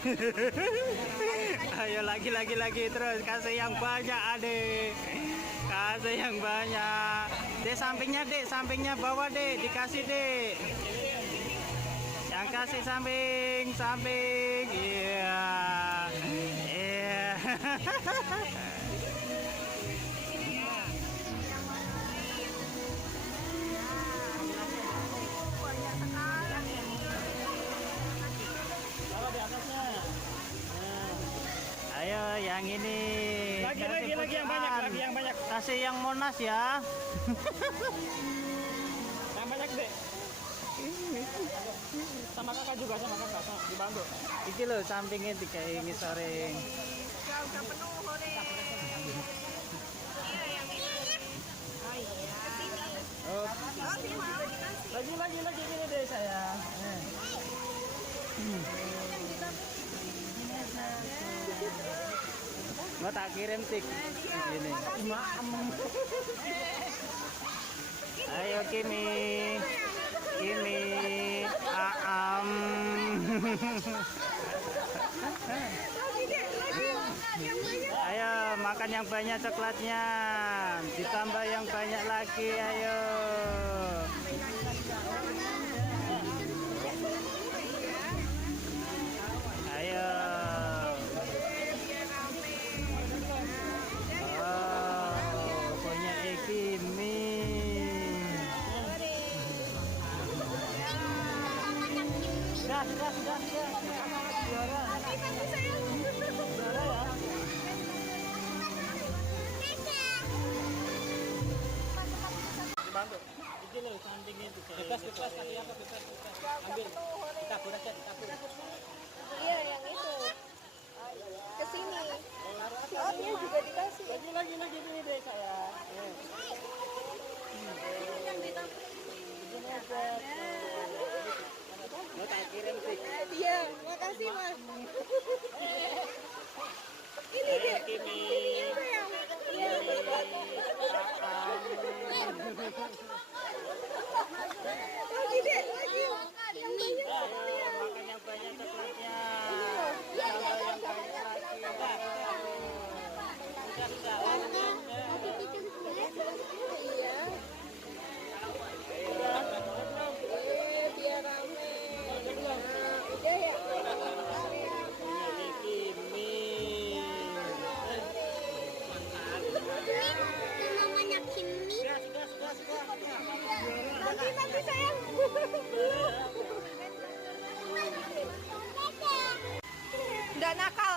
Ayo lagi terus kasih yang banyak adek. Kasih yang banyak. Dek sampingnya bawah dek, dikasih dek. Yang kasih samping. Iya. Iya. Ayo yang ini. Lagi yang banyak. Kasih yang Monas ya. Yang banyak deh. Sama kakak juga sama dibantu. Iki loh sampingnya tiga ini sore. Udah penuh hore. Iya yang ini. Oh iya. Kesini. Oh, Lagi gini deh saya. Mau tak kirim tik ini. Ayo Kimi, Aam. Ayo makan yang banyak coklatnya, ditambah yang banyak lagi. Ayo. Ayo. Oh, punya Kimi. Gas. Juara. Juara ya. Dibantu. Itu loh sampingnya itu. Bebas kaki apa bebas. Ambil. Kabur aja. Iya yang itu. Kesini. Siopnya juga dikasih. Lagi ini deh saya. Mau tak kirim sih. Iya, makasih Mas. Ini deh. Kimi. Itu yang iya. Lagi deh, lagi. Yang banyak coklatnya. Makan yang banyak coklatnya. Iya, Tambah yang banyak lagi. Sudah. Iya. Biar rame. Udah ya. Kimi. Namanya Kimi. Gas. Nanti sayang. Nggak nakal